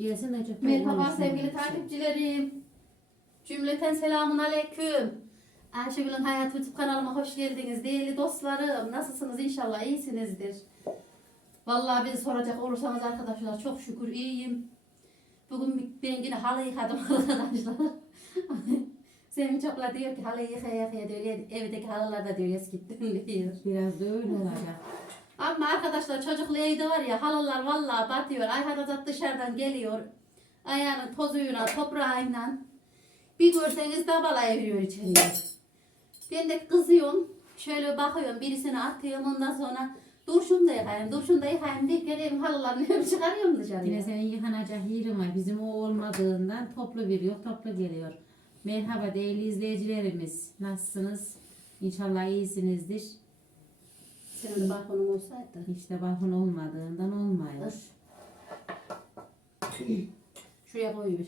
Gelsin çok Merhaba sevgili takipçilerim. Cümleten selamun aleyküm. Ayşegül'ün Hayat YouTube kanalıma hoş geldiniz. Değerli dostlarım, nasılsınız? İnşallah iyisinizdir. Vallahi bizi soracak olursanız arkadaşlar çok şükür iyiyim. Bugün ben yine halı yıkadım arkadaşlar. Sevinç abla diyor ki halı yıkaya yıkaya diyor. Evdeki halılar da diyor eskittim diyor. Biraz da öyle olacak. Ama arkadaşlar çocuklu evde var ya halılar vallahi batıyor. Ayhan Azat dışarıdan geliyor. Ayağının tozuyla, toprağıyla. Bir görseniz dabalayıveriyor içeriye. Ben de kızıyorum. Şöyle bakıyorum birisini atıyorum ondan sonra dur şunu da yıkayayım, dur şunu da yıkayayım deyip geleyim halılarını hep çıkarıyorum Yine dışarıya. senin yıkanacak yerin var. Bizim o olmadığından toplu bir yok toplu geliyor. Merhaba değerli izleyicilerimiz. Nasılsınız? İnşallah iyisinizdir. Senin de balkonun olsaydı. İşte bakın olmadığından olmuyor. Şuraya koyuyor.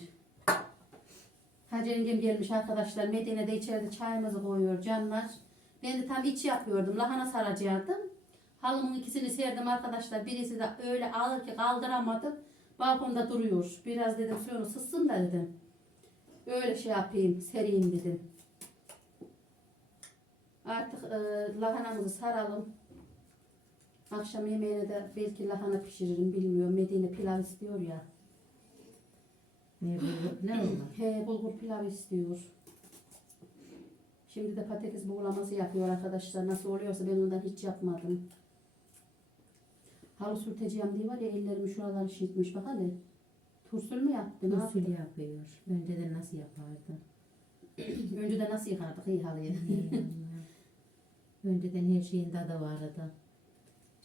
Hacı yengem gelmiş arkadaşlar. Medine'de içeride çayımızı koyuyor canlar. Ben de tam iç yapıyordum. Lahana saracaktım. Halımın ikisini serdim arkadaşlar. Birisi de öyle ağır ki kaldıramadım. Balkonda duruyor. Biraz dedim suyunu sızsın da dedim. Öyle şey yapayım, sereyim dedim. Artık e, lahanamızı saralım. Akşam yemeğine de belki lahana pişiririm bilmiyorum. Medine pilav istiyor ya. Ne bu ne oldu? He bulgur pilav istiyor. Şimdi de patates buğulaması yapıyor arkadaşlar. Nasıl oluyorsa ben ondan hiç yapmadım. Halı sürteceğim diye var ya ellerimi şuradan şişmiş bak hadi. Tursul mu yaptı? Ne yaptı? Usul yapıyor. Önceden nasıl yapardı? Önceden nasıl yıkardık iyi halıyı? Önceden her şeyin tadı vardı.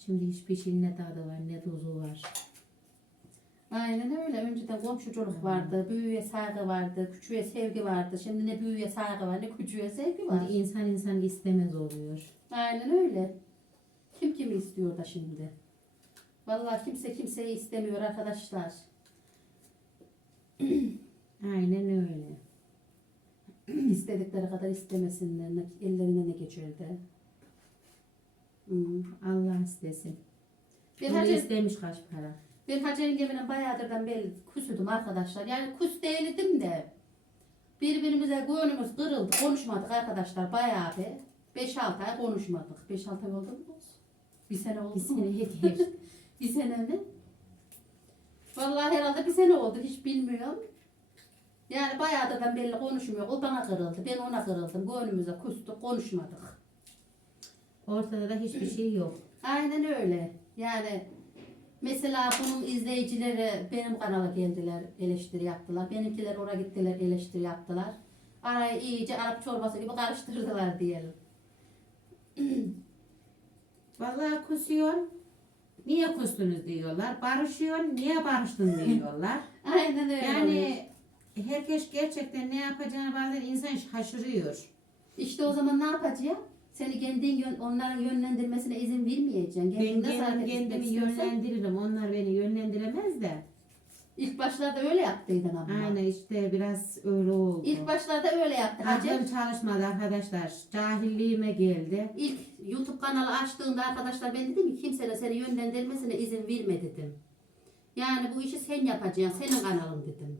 Şimdi hiçbir şeyin ne tadı var ne tuzu var. Aynen öyle. Önceden komşuculuk vardı, büyüye saygı vardı, küçüğe sevgi vardı. Şimdi ne büyüye saygı var ne küçüğe sevgi var. Şimdi insan insan istemez oluyor. Aynen öyle. Kim kimi istiyor da şimdi? Vallahi kimse kimseyi istemiyor arkadaşlar. Aynen öyle. İstedikleri kadar istemesinler. Ne- Ellerine ne geçirdi. Allah istesin. Ben Ben Hacı, istemiş kaç para. ben Hacı yengemle bayağıdırdan beri küsüdüm arkadaşlar. Yani küs değildim de. Birbirimize gönlümüz kırıldı. Konuşmadık arkadaşlar bayağı bir. 5-6 ay konuşmadık. 5-6 ay oldu mu? Bir sene oldu Bir mu? sene hediye. Bir sene mi? Vallahi herhalde bir sene oldu hiç bilmiyorum. Yani bayağıdan belli konuşmuyor. O bana kırıldı. Ben ona kırıldım. Gönlümüze kustuk. Konuşmadık. Ortada da hiçbir şey yok. Aynen öyle. Yani mesela bunun izleyicileri benim kanala geldiler, eleştiri yaptılar. Benimkiler oraya gittiler, eleştiri yaptılar. Arayı iyice Arap çorbası gibi karıştırdılar diyelim. Vallahi kusuyor. Niye kustunuz diyorlar. Barışıyor. Niye barıştın diyorlar. Aynen öyle. yani herkes gerçekten ne yapacağını bazen insan şaşırıyor. işte o zaman ne yapacağım? Seni kendin yön, onların yönlendirmesine izin vermeyeceksin. Ben Kendin nasıl kendim hareket etmek kendimi istiyorsan. yönlendiririm. Onlar beni yönlendiremez de. İlk başlarda öyle yaptıydın ama. Aynen işte biraz öyle oldu. İlk başlarda öyle yaptı. Aklım çalışmadı arkadaşlar. Cahilliğime geldi. İlk YouTube kanalı açtığında arkadaşlar ben dedim ki kimsenin seni yönlendirmesine izin verme dedim. Yani bu işi sen yapacaksın, senin kanalın dedim.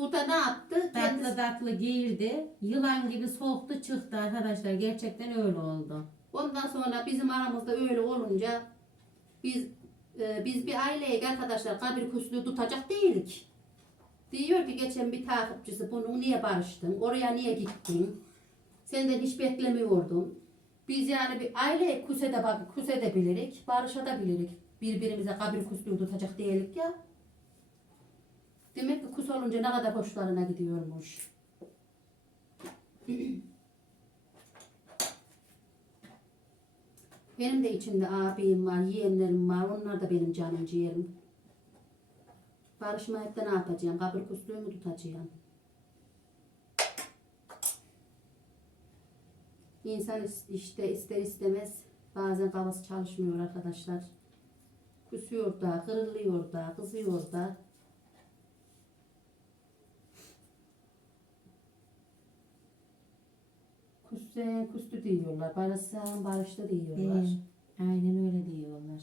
Burada ne yaptı? Tatlı Kendisi, tatlı girdi. Yılan gibi soğuktu çıktı arkadaşlar. Gerçekten öyle oldu. ondan sonra bizim aramızda öyle olunca biz e, biz bir aileyiz arkadaşlar. Kabir küslüğü tutacak değilik. Diyor ki geçen bir takipçisi bunu niye barıştın? Oraya niye gittin? Senden hiç beklemiyordum. Biz yani bir aile kusede bak kusede bilirik, barışa da bilirik. Birbirimize kabir küslüğü tutacak değilik ya. Demek ki kus olunca ne kadar hoşlarına gidiyormuş. Benim de içimde abim var, yeğenlerim var. Onlar da benim canım ciğerim. Barışmayıp da ne yapacağım? Kabir küslüğü mü tutacağım? İnsan işte ister istemez bazen kafası çalışmıyor arkadaşlar. Küsüyor da, kırılıyor da, kızıyor da. Küsse, küstü diyorlar. Barışsan barıştı diyorlar. Ee, aynen öyle diyorlar.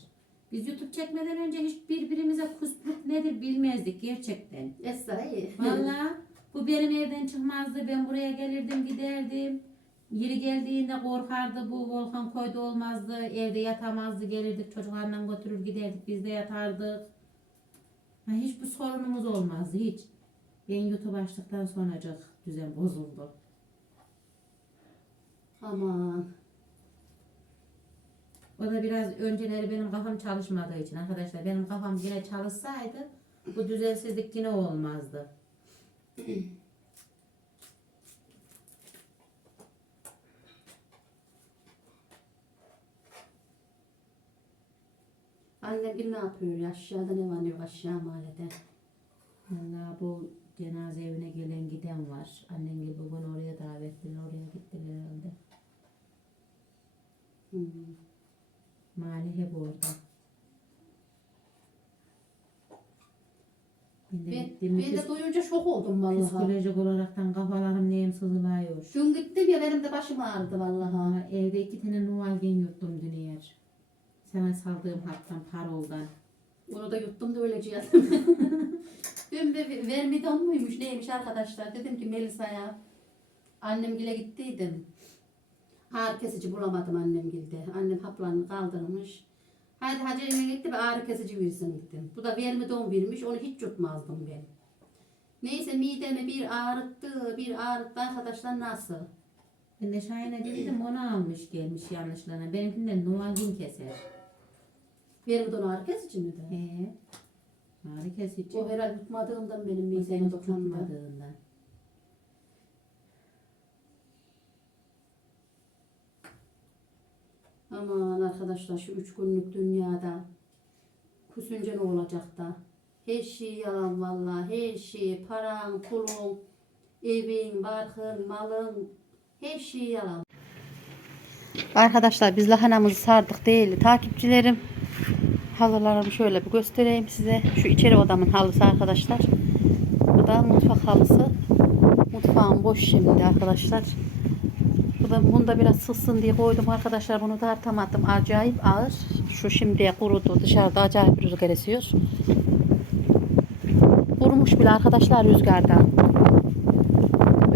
Biz YouTube çekmeden önce hiç birbirimize kuspluk nedir bilmezdik gerçekten. Esra iyi. Valla bu benim evden çıkmazdı. Ben buraya gelirdim giderdim. Yeri geldiğinde korkardı bu volkan koyda olmazdı. Evde yatamazdı gelirdik çocuklarla götürür giderdik biz de yatardık. Ha, hiç bu sorunumuz olmazdı hiç. Ben YouTube açtıktan sonracık düzen bozuldu. Aman. O da biraz önceleri benim kafam çalışmadığı için arkadaşlar benim kafam yine çalışsaydı bu düzensizlik yine olmazdı. Annem bir ne yapıyor ya? Aşağıda ne var ne yok aşağı mahallede. Valla bu cenaze evine gelen giden var. Annem gibi bugün oraya davetliler, oraya gittiler herhalde. Hmm. Mali hep orada. Ben de Ben, ben de duyunca şok oldum vallahi. Psikolojik olaraktan kafalarım neyim sızılıyor. Dün gittim ya benim de başım ağrıdı vallahi. Evde iki tane nuvalgen yuttum dün yer. Sana saldığım hattan paroldan. Onu da yuttum da öylece yattım. Dün bir vermidon muymuş neymiş arkadaşlar. Dedim ki Melisa'ya annem gile gittiydim. Ağrı kesici bulamadım annem gilde. Annem haplarını kaldırmış. Hadi Hacer'ime gitti ve ağrı kesici versin gittim. Bu da vermidon vermiş onu hiç yutmazdım ben. Neyse midemi bir ağrıttı bir ağrıttı arkadaşlar nasıl? Ben de Şahin'e dedim onu almış gelmiş yanlışlarına. Benimkinden nuvalgen keser. Vermidon ağrı kesici mi de? He. Ağrı kesici. O herhalde yutmadığımdan benim midemi seni dokundu. Aman arkadaşlar şu üç günlük dünyada kusunca ne olacak da? Her şey yalan vallahi. Her şey paran, pulun, evin, barkın, malın her şey yalan. Arkadaşlar biz lahanamızı sardık değil takipçilerim. Halılarımı şöyle bir göstereyim size. Şu içeri odamın halısı arkadaşlar. Bu da mutfak halısı. Mutfağım boş şimdi arkadaşlar. Bu bunu da biraz sızsın diye koydum arkadaşlar. Bunu da artamadım. Acayip ağır. Şu şimdiye kurudu. Dışarıda acayip rüzgar esiyor. Kurumuş bile arkadaşlar rüzgardan.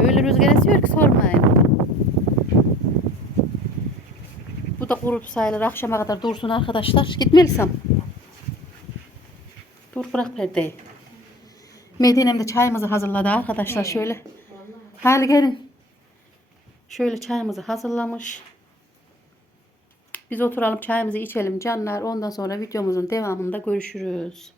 Öyle rüzgar esiyor ki sormayın. Bu da kurudu sayılır. Akşama kadar dursun arkadaşlar. Gitmelisem. Dur bırak perdeyi. Medine'm de çayımızı hazırladı arkadaşlar. Şöyle. Hadi gelin. Şöyle çayımızı hazırlamış. Biz oturalım çayımızı içelim canlar. Ondan sonra videomuzun devamında görüşürüz.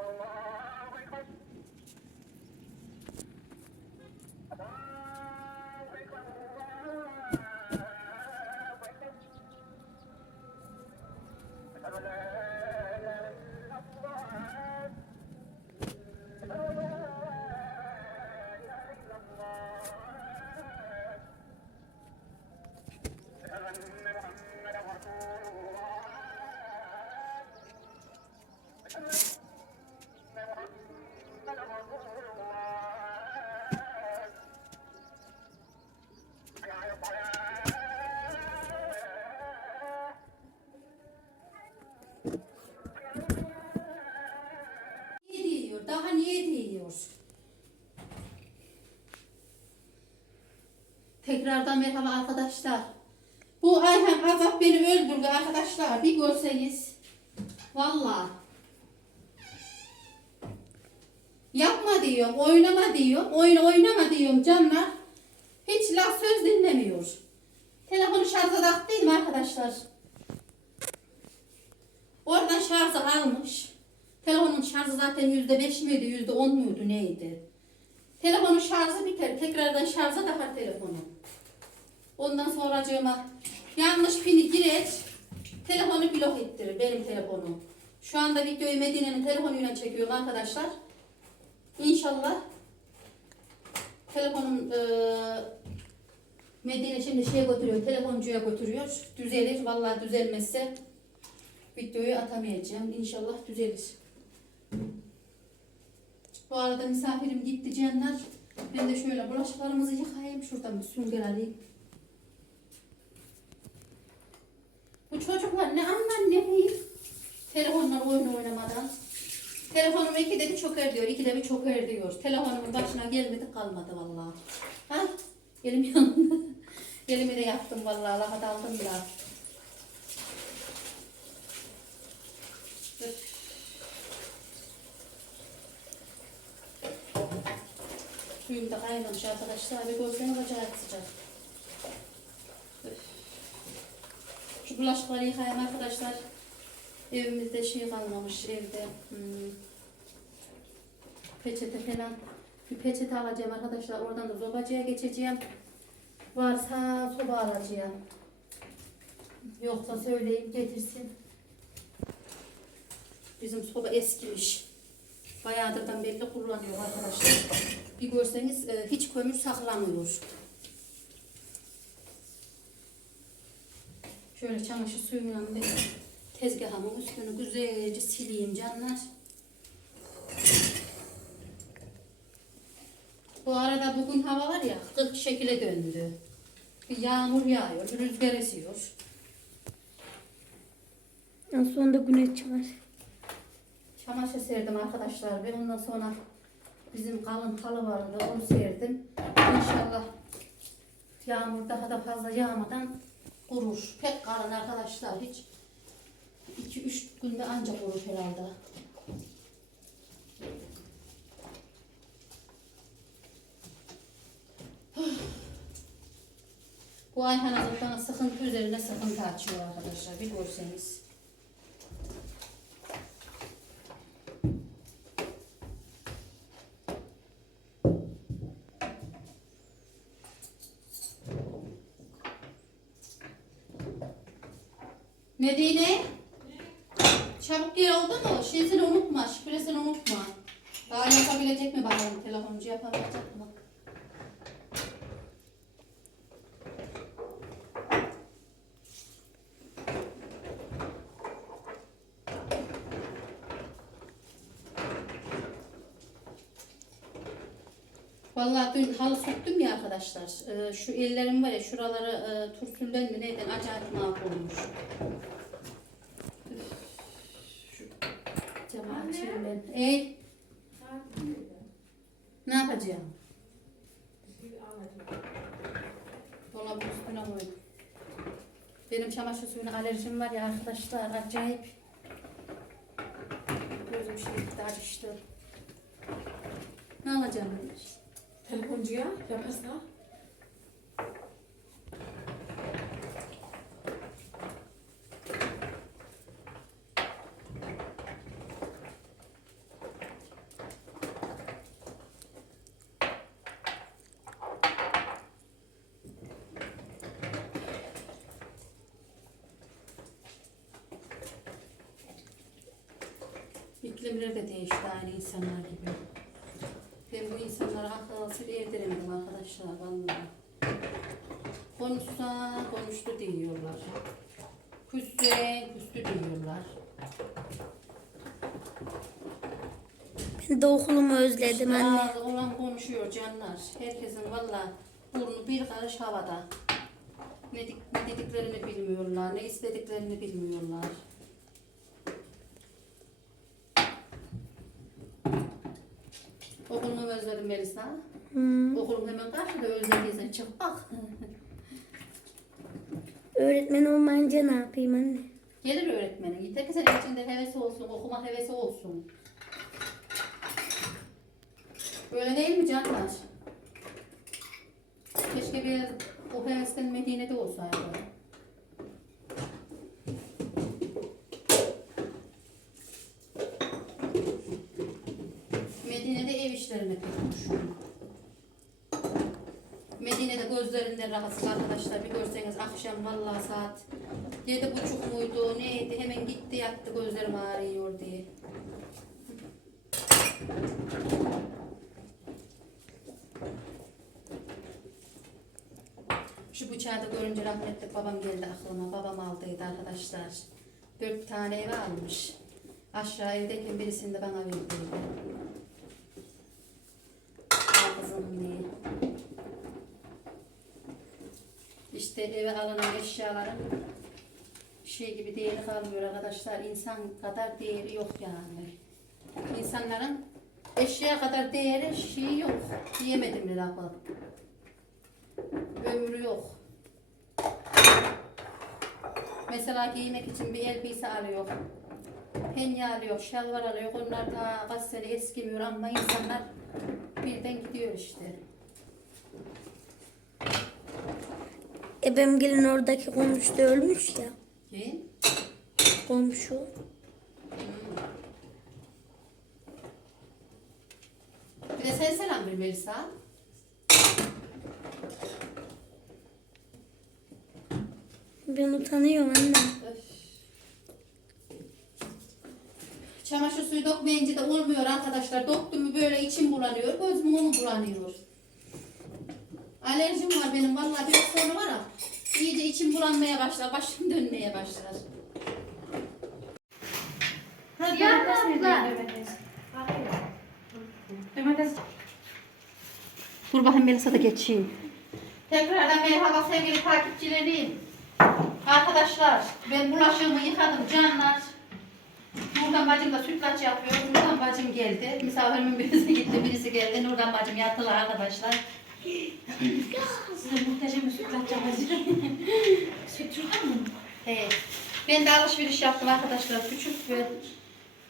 الله Tekrardan merhaba arkadaşlar. Bu Ayhan Azap beni öldürdü arkadaşlar. Bir görseniz. Valla. Yapma diyorum, oynama diyorum, oyun oynama diyorum canlar. Hiç laf söz dinlemiyor. Telefonu şarja taktıydım arkadaşlar. Oradan şarjı almış. Telefonun şarjı zaten yüzde beş miydi, yüzde on muydu neydi? Telefonun şarjı biter. Tekrardan şarja takar telefonu. Ondan sonra acığıma yanlış pini girer. Telefonu blok ettirir benim telefonum. Şu anda videoyu Medine'nin telefonuyla çekiyorum arkadaşlar. İnşallah telefonum eee Medine şimdi şeye götürüyor, telefoncuya götürüyor. Düzelir. Vallahi düzelmezse videoyu atamayacağım. İnşallah düzelir. Bu arada misafirim gitti canlar. Ben de şöyle bulaşıklarımızı yıkayayım. Şuradan bir sünger alayım. Bu çocuklar ne anlar ne değil. Telefonla oyun oynamadan. Telefonumu ikide bir çoker diyor, ikide bir çoker diyor. Telefonumun başına gelmedi kalmadı vallahi. Ha? Elim yandı. Elimi de yaktım vallahi, lahat aldım ya. Suyum da kaynamış arkadaşlar. Bir görseniz acayip sıcak. Şu bulaşıkları yıkayayım arkadaşlar. Evimizde şey kalmamış evde. Hmm. Peçete falan. Bir peçete alacağım arkadaşlar. Oradan da sobacıya geçeceğim. Varsa soba alacağım. Yoksa söyleyip getirsin. Bizim soba eskimiş. Bayağıdırdan belli kullanıyor arkadaşlar. Bir görseniz e, hiç kömür saklamıyor. Şöyle çamaşır suyuyla bir tezgahımın üstünü güzelce sileyim canlar. Bu arada bugün hava var ya 40 şekile döndü. Bir yağmur yağıyor, bir rüzgar esiyor. En sonunda güneş çıkar. Çamaşır serdim arkadaşlar ve ondan sonra bizim kalın halı vardı onu serdim. İnşallah yağmur daha da fazla yağmadan kurur. Pek kalın arkadaşlar hiç 2-3 günde ancak kurur herhalde. Bu Ayhan Hanım bana sıkıntı üzerine sıkıntı açıyor arkadaşlar bir görseniz. Vallahi dün halı söktüm ya arkadaşlar. Ee, şu ellerim var ya şuraları e, tursülden mi neyden acayip mahvolmuş. Camı açayım ben. Ey, ne yapacağım? Dolabın üstüne koydum. Benim çamaşır suyuna alerjim var ya arkadaşlar acayip. Gözüm şimdi açtı. Ne alacağım ben? Telefoncuya yaparsa İklimler de değişti aynı insanlar gibi. İnsanlara akıl sır erdiremedim arkadaşlar vallahi. Konuşsa konuştu diyorlar. Küsse küstü diyorlar. Ben de okulumu özledim anne. Ağzı olan konuşuyor canlar. Herkesin vallahi burnu bir karış havada. Ne, ne dediklerini bilmiyorlar, ne istediklerini bilmiyorlar. Okulumu özledim Melisa. Hmm. Okulum hemen karşıda özlediğinizden çık bak. Öğretmen olmayınca ne yapayım anne? Gelir öğretmenin. Yeter ki senin içinde hevesi olsun, okuma hevesi olsun. Öyle değil mi canlar? Keşke bir o hevesten Medine'de olsaydı. Tutmuşum. Medine'de gözlerinden rahatsız arkadaşlar. Bir görseniz akşam vallahi saat yedi buçuk muydu neydi hemen gitti yattı gözlerim ağrıyor diye. Şu bıçağı da görünce rahmetli babam geldi aklıma. Babam aldıydı arkadaşlar. Dört tane eve almış. Aşağı evdeyken birisini de bana verdiydi. Al kızım diye. İşte eve alınan eşyaların şey gibi değeri kalmıyor arkadaşlar. İnsan kadar değeri yok yani. İnsanların eşya kadar değeri şey yok. Diyemedim mi lafı? Ömrü yok. Mesela giymek için bir elbise alıyor. Penye alıyor, şalvar alıyor. Onlar da kaç sene eskimiyor ama insanlar birden gidiyor işte. Ebem gelin oradaki komşu da ölmüş ya. Ki, Komşu. Bir de sen selam ver Melisa. Ben utanıyorum anne. Çamaşır suyu dökmeyince de olmuyor arkadaşlar. Döktüm mü böyle içim bulanıyor, gözüm onu bulanıyor. Alerjim var benim vallahi bir sorun var ha. İyice içim bulanmaya başlar, başım dönmeye başlar. Hadi Ya abla. Domates. Dur bakayım Melisa da geçeyim. Tekrardan merhaba sevgili takipçilerim. Arkadaşlar ben bulaşığımı yıkadım canlar. Nurdan bacım da sütlaç yapıyor. Nurdan bacım geldi. Misafirimin birisi gitti, birisi geldi. Nurdan bacım yatılı arkadaşlar. Size muhteşem bir. Süt çurdan mı? Evet. Ben de alışveriş yaptım arkadaşlar. Küçük ve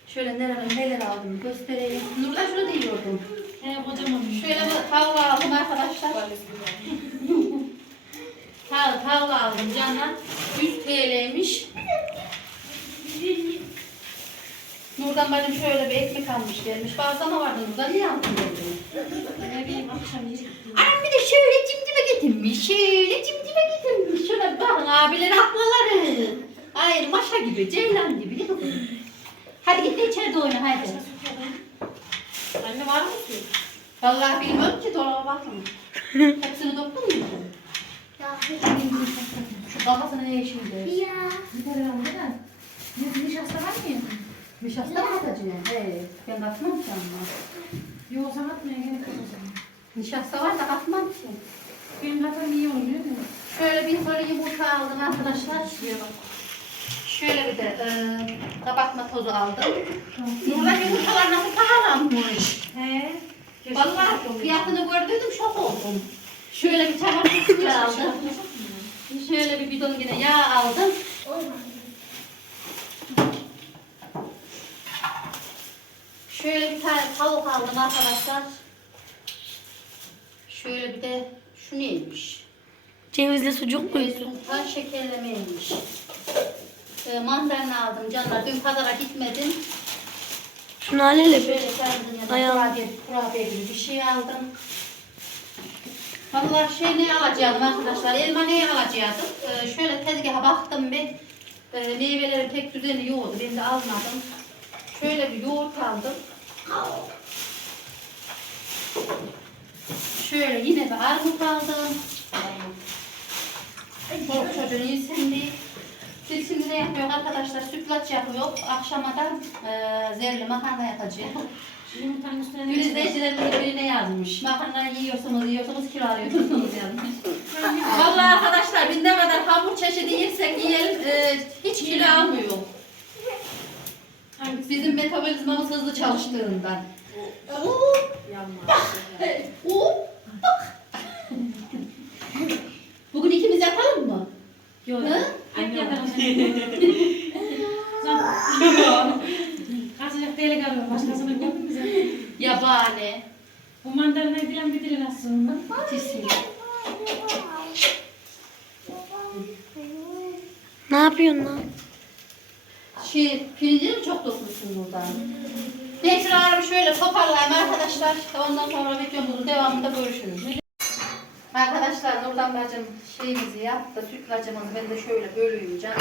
şöyle neler neler aldım göstereyim. Nurdan şunu diyordum. He kocaman Şöyle bir tavla aldım arkadaşlar. Tav, tavla aldım canlar. 100 TL'ymiş. Nurdan bacım şöyle bir ekmek almış gelmiş. Bazlama vardı Nurdan. Niye aldın geldi? Ne bileyim akşam yedik. Anam bir de şöyle cimcime getirmiş. Şöyle cimcime getirmiş. Şöyle bakın abiler haklıları. Hayır maşa gibi, ceylan gibi. mi? Hadi git de içeride oyna hadi. Anne var mı süt? Vallahi bilmiyorum ki dolaba bakın. Hepsini doktun mu? Şu kafasına ne işin Ya. Bir tane var mı? Ne nişasta var mı? Nişasta mı atacağım? He, ben katmam ki ama. Yok sen atmaya gerek yok o zaman. Nişasta var da katmam ki. Benim zaten iyi olur biliyor musun? Şöyle bir böyle yumurta aldım arkadaşlar. Bak. Şöyle bir de e, kapatma tozu aldım. Nurlar yumurtalar nasıl pahalanmış. He. Vallahi fiyatını gördüydüm şok oldum. Şöyle bir çamaşır suyu aldım. Şöyle bir bidon yine yağ aldım. Şöyle bir tane tavuk aldım arkadaşlar. Şöyle bir de şu neymiş? Cevizli sucuk Evet, koydum. sultan şekerlemeymiş. Ee, mandalina aldım canlar. Dün pazara gitmedim. Şunu al hele Şöyle bir. kendim ya da Ayağım. kurabiye, kurabiye gibi bir şey aldım. Vallahi şey ne alacaktım arkadaşlar? Elma ne alacaktım? Ee, şöyle tezgaha baktım bir. E, meyvelerin pek düzeni yoktu. Ben de almadım. Şöyle bir yoğurt aldım. Şöyle yine bir armut aldım. Çoluk çocuğun yesin diye. Biz şimdi ne yapıyoruz arkadaşlar? Sütlaç yapıyor. Akşama da e, zerli makarna yapacağız. Yumurtanın üstüne Bir çıkıyor? izleyicilerin birine yazmış. Makarna yiyorsunuz, yiyorsunuz, kilo alıyorsunuz yazmış. Vallahi arkadaşlar ne kadar hamur çeşidi yersek yiyelim e, hiç kilo almıyor. Hangisi? Bizim metabolizmamız hızlı çalıştığından. Oo, bak. Bugün ikimiz yapalım mı? Yok. Hı? Hep yatalım. Kaçacak delik arıyor. Başkasını gördün mü sen? Yabani. Bu mandalina edilen bitirir aslında. Bitirsin. Ne yapıyorsun lan? Şey, pirincini mi çok dokunsun buradan? Şuraları şöyle toparlayayım arkadaşlar. Ondan sonra videomuzun devamında görüşürüz. Arkadaşlar Nurdan bacım şeyimizi yaptı. Sütlacımızı ben de şöyle bölüyorum. Canlar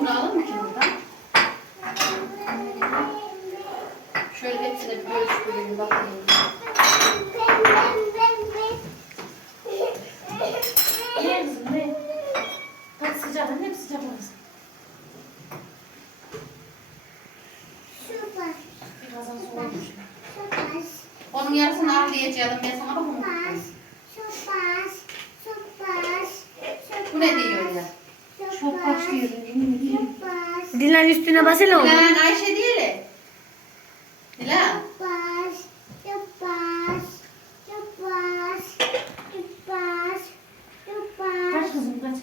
Bunu alalım mı ki buradan? Şöyle hepsine bir bölüştüreyim bakayım. Yer misin ne? Kaç sıcak annem sıcak orası. Birazdan soğumuş. Onun diyeceğim ben sana bakın. Bu ne diyor ya? Yemin ediyorum. Dilan üstüne basıyla oldu. Dilan Ayşe değil. Dilan. Kaç kızım kaç.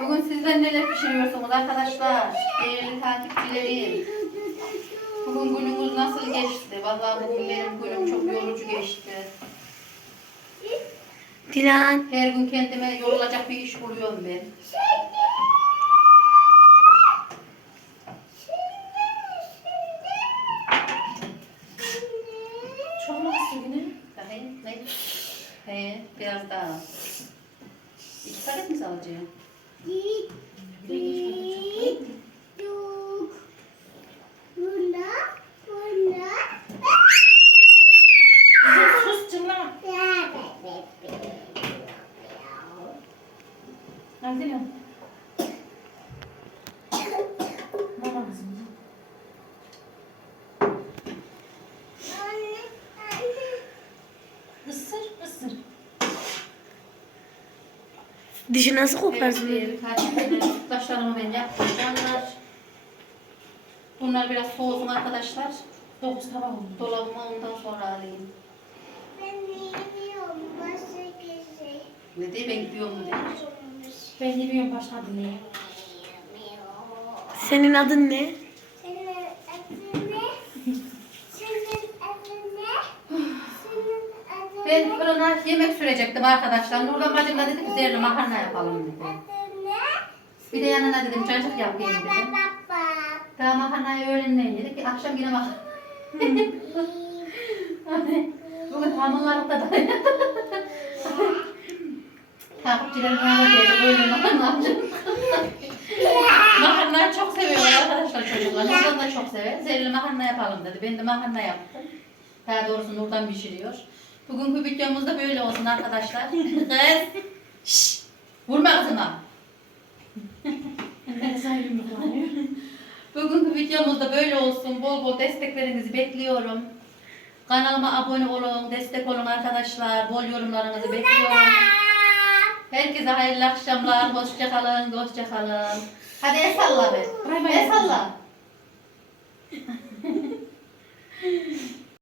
Bugün sizler neler pişiriyorsunuz arkadaşlar? Değerli takipçilerim. Bugün günümüz nasıl Vallahi bugün benim günüm çok yorucu geçti. Dilan. Her gün kendime yorulacak bir iş buluyorum ben. Çok mu yine? Daha ne? He, biraz daha. İki paket mi salacağım? Kızım Dişi nasıl Evet, koparsın? takipçilerim. Taşlarımı ben yaptım canlar. Bunlar biraz soğusun arkadaşlar. Dokuz tabak oldu. Dolabıma ondan sonra alayım. Ne diye ben gidiyorum mu diye. Ben yemiyorum başka dinleye. Senin adın ne? Ben fırına yemek sürecektim arkadaşlar. Nurdan bacım da dedi ki zehirli makarna yapalım dedi. Bir de yanına dedim cacık yapayım dedim. Daha makarnayı öğlenleyin dedik. Akşam yine makarna. Bugün hamurlarım da. Takipçilerim bana diyecek öyle makarna. Makarnayı çok seviyorlar arkadaşlar çocuklar. Nurdan da çok sever. Zehirli makarna yapalım dedi. Ben de makarna yaptım. Daha doğrusu Nurdan pişiriyor. Bugünkü videomuz da böyle olsun arkadaşlar. Kız. Şşş. Vurma kullanıyor. Bugünkü videomuz da böyle olsun. Bol bol desteklerinizi bekliyorum. Kanalıma abone olun, destek olun arkadaşlar. Bol yorumlarınızı bekliyorum. Herkese hayırlı akşamlar. Hoşça kalın, hoşça kalın. Hadi el salla be. El salla.